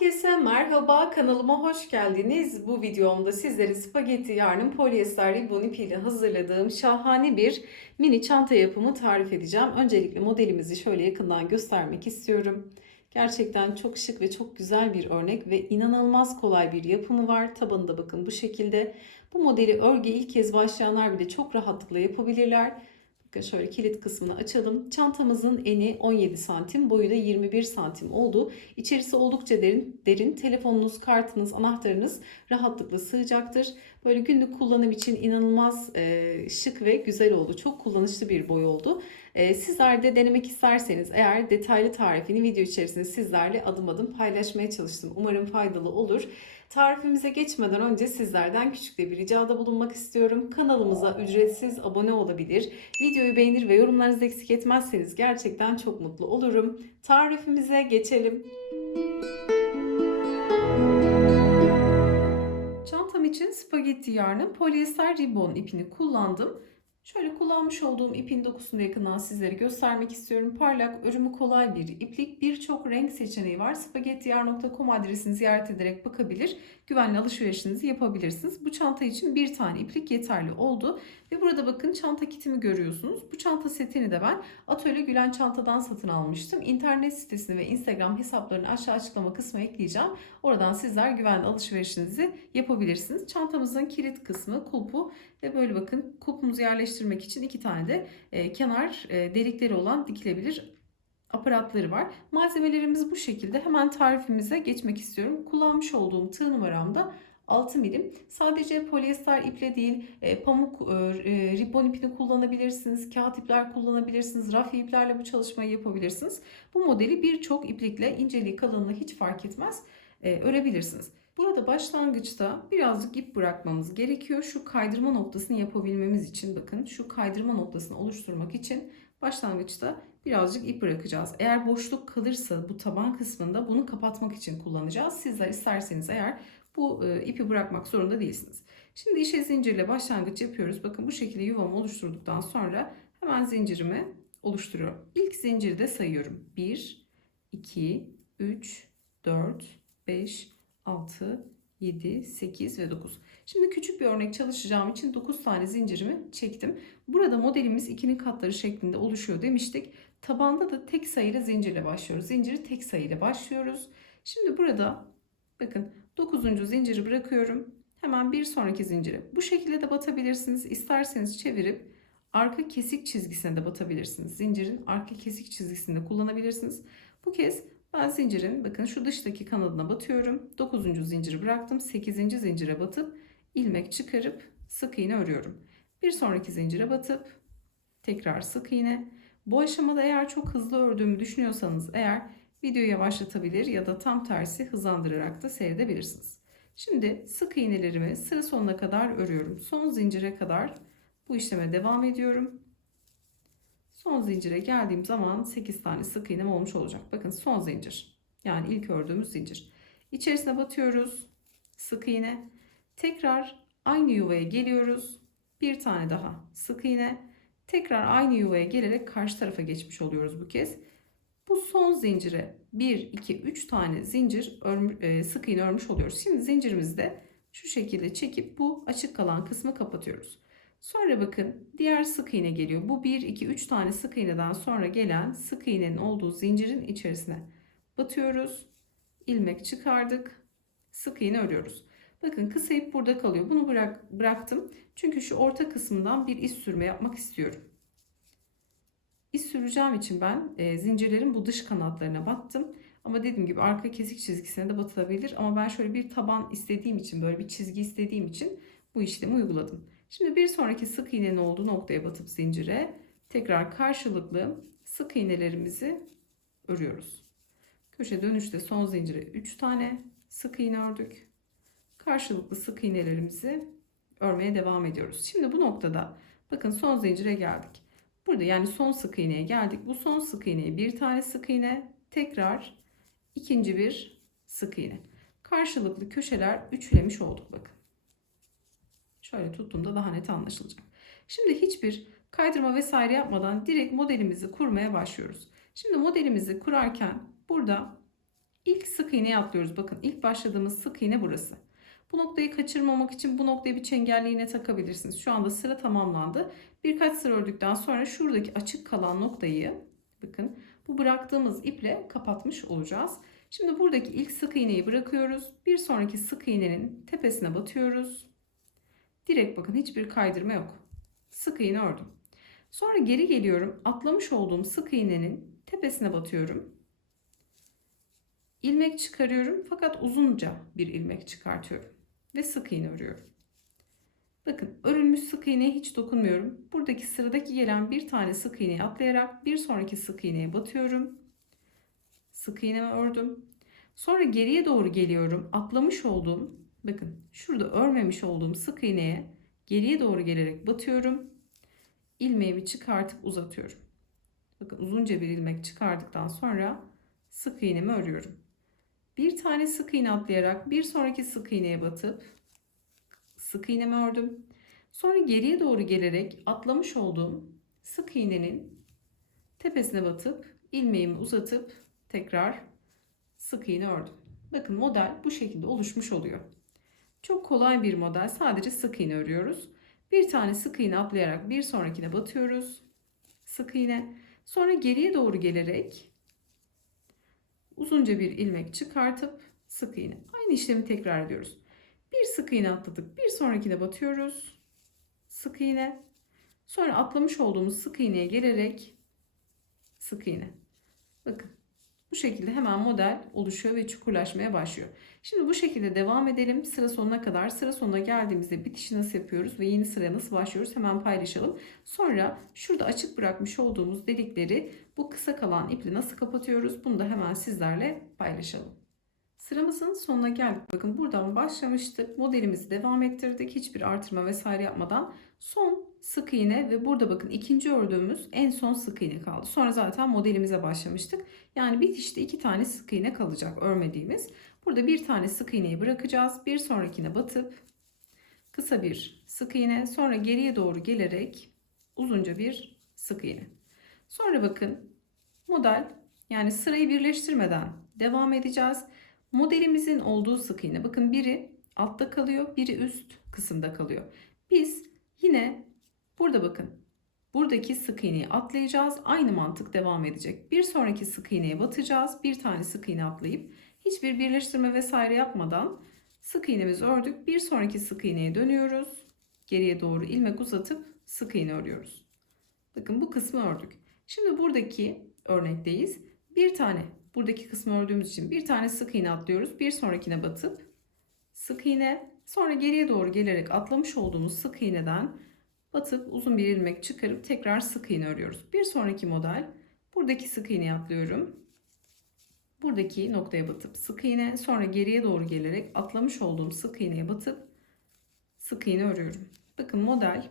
Herkese merhaba kanalıma hoş geldiniz. Bu videomda sizlere spagetti yarnın polyester ribbon ipiyle hazırladığım şahane bir mini çanta yapımı tarif edeceğim. Öncelikle modelimizi şöyle yakından göstermek istiyorum. Gerçekten çok şık ve çok güzel bir örnek ve inanılmaz kolay bir yapımı var. Tabanı da bakın bu şekilde. Bu modeli örgü ilk kez başlayanlar bile çok rahatlıkla yapabilirler. Şöyle kilit kısmını açalım. Çantamızın eni 17 santim, boyu da 21 santim oldu. İçerisi oldukça derin. derin. Telefonunuz, kartınız, anahtarınız rahatlıkla sığacaktır. Böyle günlük kullanım için inanılmaz e, şık ve güzel oldu. Çok kullanışlı bir boy oldu. E, sizler de denemek isterseniz eğer detaylı tarifini video içerisinde sizlerle adım adım paylaşmaya çalıştım. Umarım faydalı olur. Tarifimize geçmeden önce sizlerden küçük de bir ricada bulunmak istiyorum. Kanalımıza ücretsiz abone olabilir. Videoyu beğenir ve yorumlarınızı eksik etmezseniz gerçekten çok mutlu olurum. Tarifimize geçelim. Çantam için spagetti yarnı polyester ribbon ipini kullandım. Şöyle kullanmış olduğum ipin dokusunu yakından sizlere göstermek istiyorum. Parlak, örümü kolay bir iplik. Birçok renk seçeneği var. spagettiyar.com adresini ziyaret ederek bakabilir. Güvenli alışverişinizi yapabilirsiniz. Bu çanta için bir tane iplik yeterli oldu. Ve burada bakın çanta kitimi görüyorsunuz. Bu çanta setini de ben Atölye Gülen Çanta'dan satın almıştım. İnternet sitesini ve Instagram hesaplarını aşağı açıklama kısmına ekleyeceğim. Oradan sizler güvenli alışverişinizi yapabilirsiniz. Çantamızın kilit kısmı, kulpu ve böyle bakın kulpumuzu yerleştirmek için iki tane de e, kenar e, delikleri olan dikilebilir aparatları var. Malzemelerimiz bu şekilde. Hemen tarifimize geçmek istiyorum. Kullanmış olduğum tığ numaramda 6 milim. Sadece polyester iple değil e, pamuk e, e, ribbon ipini kullanabilirsiniz. Kağıt ipler kullanabilirsiniz. Rafi iplerle bu çalışmayı yapabilirsiniz. Bu modeli birçok iplikle inceliği kalınlığı hiç fark etmez e, örebilirsiniz. Burada başlangıçta birazcık ip bırakmamız gerekiyor. Şu kaydırma noktasını yapabilmemiz için bakın şu kaydırma noktasını oluşturmak için başlangıçta birazcık ip bırakacağız. Eğer boşluk kalırsa bu taban kısmında bunu kapatmak için kullanacağız. Sizler isterseniz eğer bu e, ipi bırakmak zorunda değilsiniz. Şimdi işe zincirle başlangıç yapıyoruz. Bakın bu şekilde yuvamı oluşturduktan sonra hemen zincirimi oluşturuyorum. İlk zinciri de sayıyorum. 1, 2, 3, 4, 5, 6, 7, 8 ve 9. Şimdi küçük bir örnek çalışacağım için 9 tane zincirimi çektim. Burada modelimiz ikinin katları şeklinde oluşuyor demiştik. Tabanda da tek sayılı zincirle başlıyoruz. Zinciri tek sayıyla başlıyoruz. Şimdi burada bakın 9. zinciri bırakıyorum. Hemen bir sonraki zincire. Bu şekilde de batabilirsiniz. İsterseniz çevirip arka kesik çizgisine de batabilirsiniz. Zincirin arka kesik çizgisinde kullanabilirsiniz. Bu kez ben zincirin bakın şu dıştaki kanadına batıyorum. 9. zinciri bıraktım. 8. zincire batıp ilmek çıkarıp sık iğne örüyorum. Bir sonraki zincire batıp tekrar sık iğne. Bu aşamada eğer çok hızlı ördüğümü düşünüyorsanız eğer videoyu yavaşlatabilir ya da tam tersi hızlandırarak da seyredebilirsiniz. Şimdi sık iğnelerimi sıra sonuna kadar örüyorum. Son zincire kadar bu işleme devam ediyorum. Son zincire geldiğim zaman 8 tane sık iğnem olmuş olacak. Bakın son zincir. Yani ilk ördüğümüz zincir. İçerisine batıyoruz. Sık iğne. Tekrar aynı yuvaya geliyoruz. Bir tane daha sık iğne. Tekrar aynı yuvaya gelerek karşı tarafa geçmiş oluyoruz bu kez. Bu son zincire 1, 2, 3 tane zincir e, sık iğne örmüş oluyoruz. Şimdi zincirimizi de şu şekilde çekip bu açık kalan kısmı kapatıyoruz. Sonra bakın diğer sık iğne geliyor. Bu 1, 2, 3 tane sık iğneden sonra gelen sık iğnenin olduğu zincirin içerisine batıyoruz. ilmek çıkardık. Sık iğne örüyoruz. Bakın kısa ip burada kalıyor. Bunu bırak, bıraktım. Çünkü şu orta kısmından bir iz sürme yapmak istiyorum. İz süreceğim için ben e, zincirlerin bu dış kanatlarına battım. Ama dediğim gibi arka kesik çizgisine de batılabilir. Ama ben şöyle bir taban istediğim için böyle bir çizgi istediğim için bu işlemi uyguladım. Şimdi bir sonraki sık iğnenin olduğu noktaya batıp zincire tekrar karşılıklı sık iğnelerimizi örüyoruz. Köşe dönüşte son zincire 3 tane sık iğne ördük. Karşılıklı sık iğnelerimizi örmeye devam ediyoruz. Şimdi bu noktada bakın son zincire geldik. Burada yani son sık iğneye geldik. Bu son sık iğneye bir tane sık iğne, tekrar ikinci bir sık iğne. Karşılıklı köşeler üçlemiş olduk bakın. Şöyle tuttuğumda daha net anlaşılacak. Şimdi hiçbir kaydırma vesaire yapmadan direkt modelimizi kurmaya başlıyoruz. Şimdi modelimizi kurarken burada İlk sık iğneye atlıyoruz. Bakın ilk başladığımız sık iğne burası. Bu noktayı kaçırmamak için bu noktaya bir çengelli iğne takabilirsiniz. Şu anda sıra tamamlandı. Birkaç sıra ördükten sonra şuradaki açık kalan noktayı bakın bu bıraktığımız iple kapatmış olacağız. Şimdi buradaki ilk sık iğneyi bırakıyoruz. Bir sonraki sık iğnenin tepesine batıyoruz. Direkt bakın hiçbir kaydırma yok. Sık iğne ördüm. Sonra geri geliyorum. Atlamış olduğum sık iğnenin tepesine batıyorum. İlmek çıkarıyorum fakat uzunca bir ilmek çıkartıyorum ve sık iğne örüyorum. Bakın örülmüş sık iğneye hiç dokunmuyorum. Buradaki sıradaki gelen bir tane sık iğneyi atlayarak bir sonraki sık iğneye batıyorum. Sık iğnemi ördüm. Sonra geriye doğru geliyorum. Atlamış olduğum, bakın şurada örmemiş olduğum sık iğneye geriye doğru gelerek batıyorum. İlmeğimi çıkartıp uzatıyorum. Bakın uzunca bir ilmek çıkardıktan sonra sık iğnemi örüyorum. Bir tane sık iğne atlayarak bir sonraki sık iğneye batıp sık iğnemi ördüm. Sonra geriye doğru gelerek atlamış olduğum sık iğnenin tepesine batıp ilmeğimi uzatıp tekrar sık iğne ördüm. Bakın model bu şekilde oluşmuş oluyor. Çok kolay bir model. Sadece sık iğne örüyoruz. Bir tane sık iğne atlayarak bir sonrakine batıyoruz. Sık iğne. Sonra geriye doğru gelerek uzunca bir ilmek çıkartıp sık iğne. Aynı işlemi tekrar ediyoruz. Bir sık iğne atladık. Bir sonrakine batıyoruz. Sık iğne. Sonra atlamış olduğumuz sık iğneye gelerek sık iğne. Bakın bu şekilde hemen model oluşuyor ve çukurlaşmaya başlıyor. Şimdi bu şekilde devam edelim sıra sonuna kadar. Sıra sonuna geldiğimizde bitişi nasıl yapıyoruz ve yeni sıraya nasıl başlıyoruz hemen paylaşalım. Sonra şurada açık bırakmış olduğumuz delikleri bu kısa kalan iple nasıl kapatıyoruz bunu da hemen sizlerle paylaşalım. Sıramızın sonuna geldik. Bakın buradan başlamıştık. Modelimizi devam ettirdik. Hiçbir artırma vesaire yapmadan. Son sık iğne ve burada bakın ikinci ördüğümüz en son sık iğne kaldı. Sonra zaten modelimize başlamıştık. Yani bitişte iki tane sık iğne kalacak örmediğimiz. Burada bir tane sık iğneyi bırakacağız. Bir sonrakine batıp kısa bir sık iğne sonra geriye doğru gelerek uzunca bir sık iğne. Sonra bakın model yani sırayı birleştirmeden devam edeceğiz. Modelimizin olduğu sık iğne bakın biri altta kalıyor biri üst kısımda kalıyor. Biz yine burada bakın buradaki sık iğneyi atlayacağız. Aynı mantık devam edecek. Bir sonraki sık iğneye batacağız. Bir tane sık iğne atlayıp hiçbir birleştirme vesaire yapmadan sık iğnemizi ördük. Bir sonraki sık iğneye dönüyoruz. Geriye doğru ilmek uzatıp sık iğne örüyoruz. Bakın bu kısmı ördük. Şimdi buradaki örnekteyiz. Bir tane buradaki kısmı ördüğümüz için bir tane sık iğne atlıyoruz. Bir sonrakine batıp sık iğne sonra geriye doğru gelerek atlamış olduğumuz sık iğneden batıp uzun bir ilmek çıkarıp tekrar sık iğne örüyoruz. Bir sonraki model buradaki sık iğneyi atlıyorum. Buradaki noktaya batıp sık iğne sonra geriye doğru gelerek atlamış olduğum sık iğneye batıp sık iğne örüyorum. Bakın model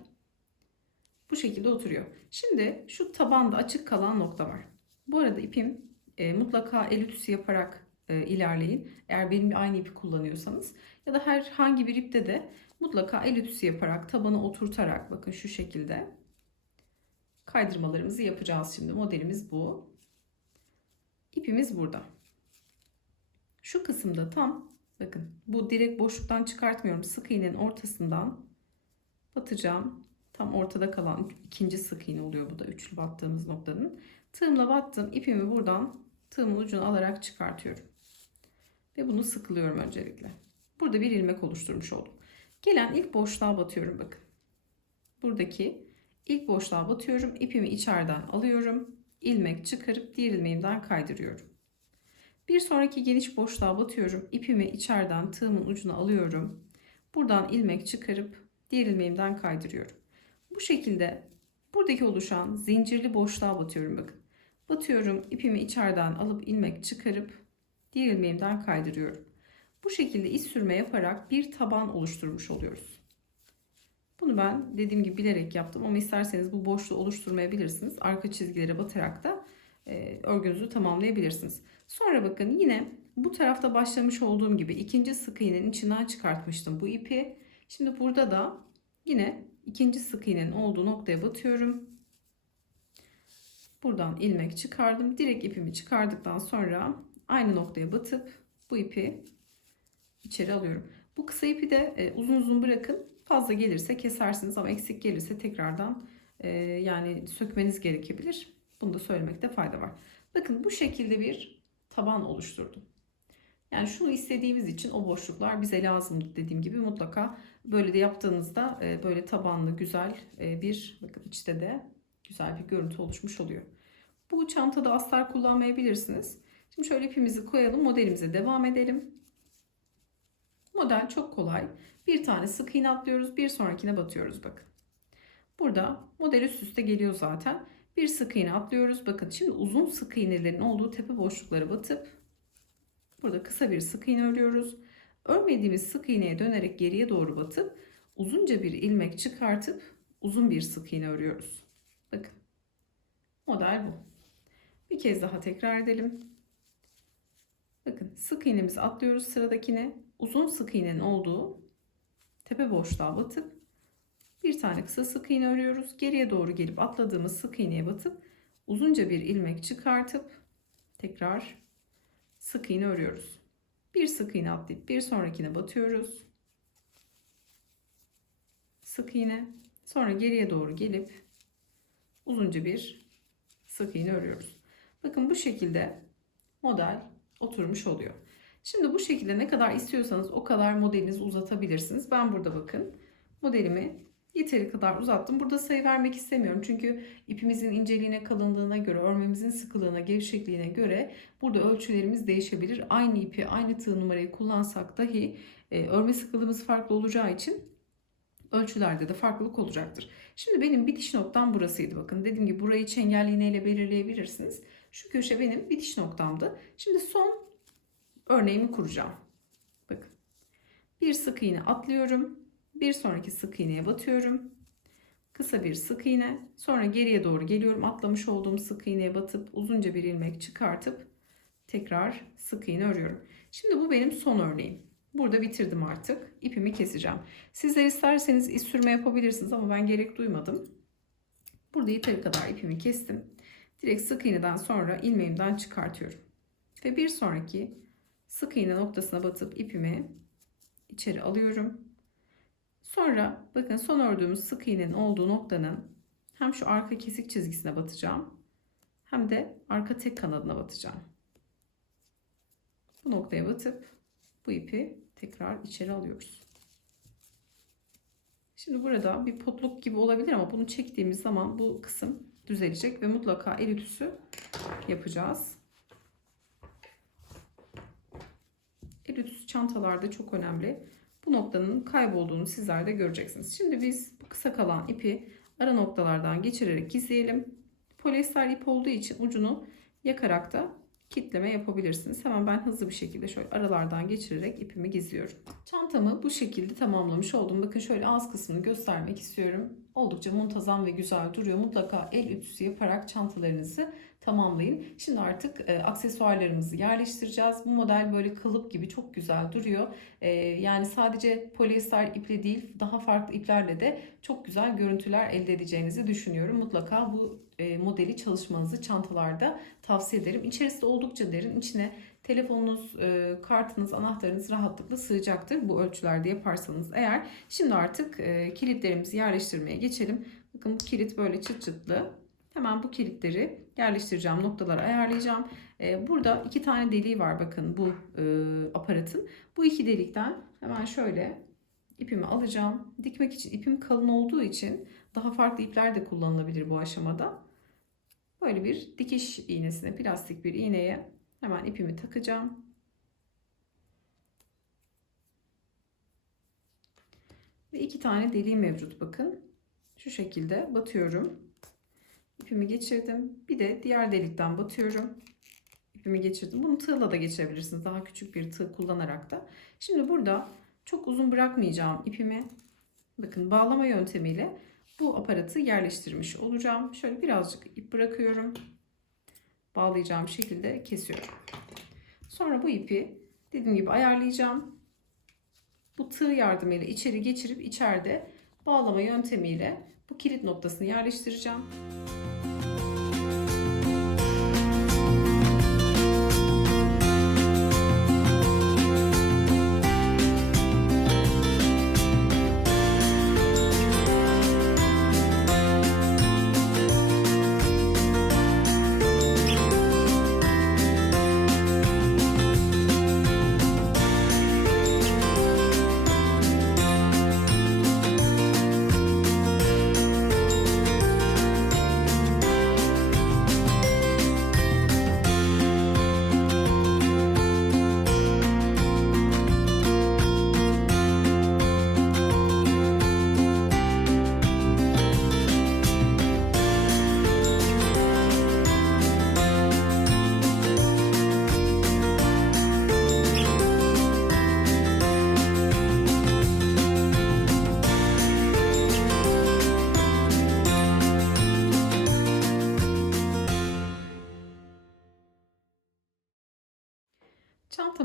bu şekilde oturuyor. Şimdi şu tabanda açık kalan nokta var. Bu arada ipim e, mutlaka el ütüsü yaparak e, ilerleyin. Eğer benimle aynı ipi kullanıyorsanız ya da herhangi bir ipte de mutlaka el ütüsü yaparak tabanı oturtarak bakın şu şekilde kaydırmalarımızı yapacağız şimdi. Modelimiz bu. İpimiz burada. Şu kısımda tam bakın bu direkt boşluktan çıkartmıyorum. Sık iğnenin ortasından batacağım. Tam ortada kalan ikinci sık iğne oluyor bu da üçlü battığımız noktanın. Tığımla battım. ipimi buradan tığımın ucunu alarak çıkartıyorum. Ve bunu sıkılıyorum öncelikle. Burada bir ilmek oluşturmuş oldum. Gelen ilk boşluğa batıyorum bakın. Buradaki ilk boşluğa batıyorum. ipimi içeriden alıyorum. ilmek çıkarıp diğer ilmeğimden kaydırıyorum. Bir sonraki geniş boşluğa batıyorum. ipimi içeriden tığımın ucuna alıyorum. Buradan ilmek çıkarıp diğer ilmeğimden kaydırıyorum. Bu şekilde buradaki oluşan zincirli boşluğa batıyorum bakın. Batıyorum ipimi içeriden alıp ilmek çıkarıp diğer ilmeğimden kaydırıyorum. Bu şekilde iz sürme yaparak bir taban oluşturmuş oluyoruz. Bunu ben dediğim gibi bilerek yaptım ama isterseniz bu boşluğu oluşturmayabilirsiniz. Arka çizgilere batarak da örgünüzü tamamlayabilirsiniz. Sonra bakın yine bu tarafta başlamış olduğum gibi ikinci sık iğnenin içinden çıkartmıştım bu ipi. Şimdi burada da yine ikinci sık iğnenin olduğu noktaya batıyorum. Buradan ilmek çıkardım. Direkt ipimi çıkardıktan sonra aynı noktaya batıp bu ipi içeri alıyorum. Bu kısa ipi de e, uzun uzun bırakın. Fazla gelirse kesersiniz ama eksik gelirse tekrardan e, yani sökmeniz gerekebilir. Bunu da söylemekte fayda var. Bakın bu şekilde bir taban oluşturdum. Yani şunu istediğimiz için o boşluklar bize lazım dediğim gibi mutlaka böyle de yaptığınızda e, böyle tabanlı güzel e, bir bakın içte de güzel bir görüntü oluşmuş oluyor. Bu çantada astar kullanmayabilirsiniz. Şimdi şöyle ipimizi koyalım modelimize devam edelim. Model çok kolay. Bir tane sık iğne atlıyoruz bir sonrakine batıyoruz bakın. Burada model üst üste geliyor zaten. Bir sık iğne atlıyoruz. Bakın şimdi uzun sık iğnelerin olduğu tepe boşluklara batıp burada kısa bir sık iğne örüyoruz. Örmediğimiz sık iğneye dönerek geriye doğru batıp uzunca bir ilmek çıkartıp uzun bir sık iğne örüyoruz. Bakın. Model bu. Bir kez daha tekrar edelim. Bakın sık iğnemizi atlıyoruz sıradakine. Uzun sık iğnenin olduğu tepe boşluğa batıp bir tane kısa sık iğne örüyoruz. Geriye doğru gelip atladığımız sık iğneye batıp uzunca bir ilmek çıkartıp tekrar sık iğne örüyoruz. Bir sık iğne atlayıp bir sonrakine batıyoruz. Sık iğne. Sonra geriye doğru gelip uzunca bir sık iğne örüyoruz. Bakın bu şekilde model oturmuş oluyor. Şimdi bu şekilde ne kadar istiyorsanız o kadar modelinizi uzatabilirsiniz. Ben burada bakın modelimi yeteri kadar uzattım. Burada sayı vermek istemiyorum. Çünkü ipimizin inceliğine, kalınlığına göre, örmemizin sıkılığına, gevşekliğine göre burada ölçülerimiz değişebilir. Aynı ipi, aynı tığ numarayı kullansak dahi e, örme sıkılığımız farklı olacağı için ölçülerde de farklılık olacaktır. Şimdi benim bitiş noktam burasıydı. Bakın dediğim gibi burayı çengel iğneyle belirleyebilirsiniz. Şu köşe benim bitiş noktamdı. Şimdi son örneğimi kuracağım. Bakın. Bir sık iğne atlıyorum. Bir sonraki sık iğneye batıyorum. Kısa bir sık iğne. Sonra geriye doğru geliyorum. Atlamış olduğum sık iğneye batıp uzunca bir ilmek çıkartıp tekrar sık iğne örüyorum. Şimdi bu benim son örneğim. Burada bitirdim artık. İpimi keseceğim. Sizler isterseniz iz sürme yapabilirsiniz ama ben gerek duymadım. Burada yeteri kadar ipimi kestim. Direkt sık iğneden sonra ilmeğimden çıkartıyorum. Ve bir sonraki sık iğne noktasına batıp ipimi içeri alıyorum. Sonra bakın son ördüğümüz sık iğnenin olduğu noktanın hem şu arka kesik çizgisine batacağım hem de arka tek kanadına batacağım. Bu noktaya batıp bu ipi tekrar içeri alıyoruz. Şimdi burada bir potluk gibi olabilir ama bunu çektiğimiz zaman bu kısım düzelecek ve mutlaka el ütüsü yapacağız. El ütüsü çantalarda çok önemli. Bu noktanın kaybolduğunu sizler de göreceksiniz. Şimdi biz bu kısa kalan ipi ara noktalardan geçirerek gizleyelim. Polyester ip olduğu için ucunu yakarak da kitleme yapabilirsiniz. Hemen ben hızlı bir şekilde şöyle aralardan geçirerek ipimi gizliyorum. Çantamı bu şekilde tamamlamış oldum. Bakın şöyle ağız kısmını göstermek istiyorum. Oldukça muntazam ve güzel duruyor. Mutlaka el ütüsü yaparak çantalarınızı tamamlayın. Şimdi artık e, aksesuarlarımızı yerleştireceğiz. Bu model böyle kalıp gibi çok güzel duruyor. E, yani sadece polyester iple değil daha farklı iplerle de çok güzel görüntüler elde edeceğinizi düşünüyorum. Mutlaka bu e, modeli çalışmanızı çantalarda tavsiye ederim. İçerisi oldukça derin. İçine telefonunuz, e, kartınız, anahtarınız rahatlıkla sığacaktır. Bu ölçülerde yaparsanız eğer. Şimdi artık e, kilitlerimizi yerleştirmeye geçelim. Bakın bu kilit böyle çıt çıtlı. Hemen bu kilitleri yerleştireceğim noktalara ayarlayacağım. Ee, burada iki tane deliği var bakın bu e, aparatın. Bu iki delikten hemen şöyle ipimi alacağım. Dikmek için ipim kalın olduğu için daha farklı ipler de kullanılabilir bu aşamada. Böyle bir dikiş iğnesine plastik bir iğneye hemen ipimi takacağım. Ve iki tane deliği mevcut bakın. Şu şekilde batıyorum ipimi geçirdim. Bir de diğer delikten batıyorum. İpimi geçirdim. Bunu tığla da geçirebilirsiniz. Daha küçük bir tığ kullanarak da. Şimdi burada çok uzun bırakmayacağım ipimi. Bakın bağlama yöntemiyle bu aparatı yerleştirmiş olacağım. Şöyle birazcık ip bırakıyorum. Bağlayacağım şekilde kesiyorum. Sonra bu ipi dediğim gibi ayarlayacağım. Bu tığ yardımıyla içeri geçirip içeride bağlama yöntemiyle bu kilit noktasını yerleştireceğim.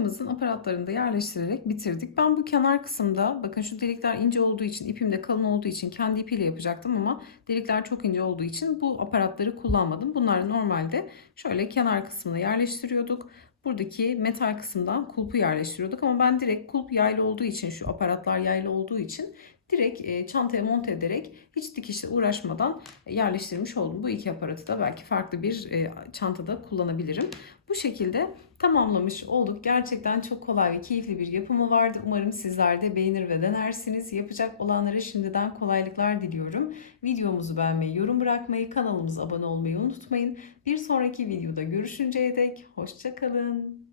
Çantamızın aparatlarını yerleştirerek bitirdik. Ben bu kenar kısımda bakın şu delikler ince olduğu için ipim de kalın olduğu için kendi ipiyle yapacaktım ama delikler çok ince olduğu için bu aparatları kullanmadım. Bunları normalde şöyle kenar kısmına yerleştiriyorduk. Buradaki metal kısımdan kulpu yerleştiriyorduk ama ben direkt kulp yaylı olduğu için şu aparatlar yaylı olduğu için direkt e, çantaya monte ederek hiç dikişle uğraşmadan yerleştirmiş oldum. Bu iki aparatı da belki farklı bir e, çantada kullanabilirim. Bu şekilde tamamlamış olduk. Gerçekten çok kolay ve keyifli bir yapımı vardı. Umarım sizler de beğenir ve denersiniz. Yapacak olanlara şimdiden kolaylıklar diliyorum. Videomuzu beğenmeyi, yorum bırakmayı, kanalımıza abone olmayı unutmayın. Bir sonraki videoda görüşünceye dek hoşçakalın.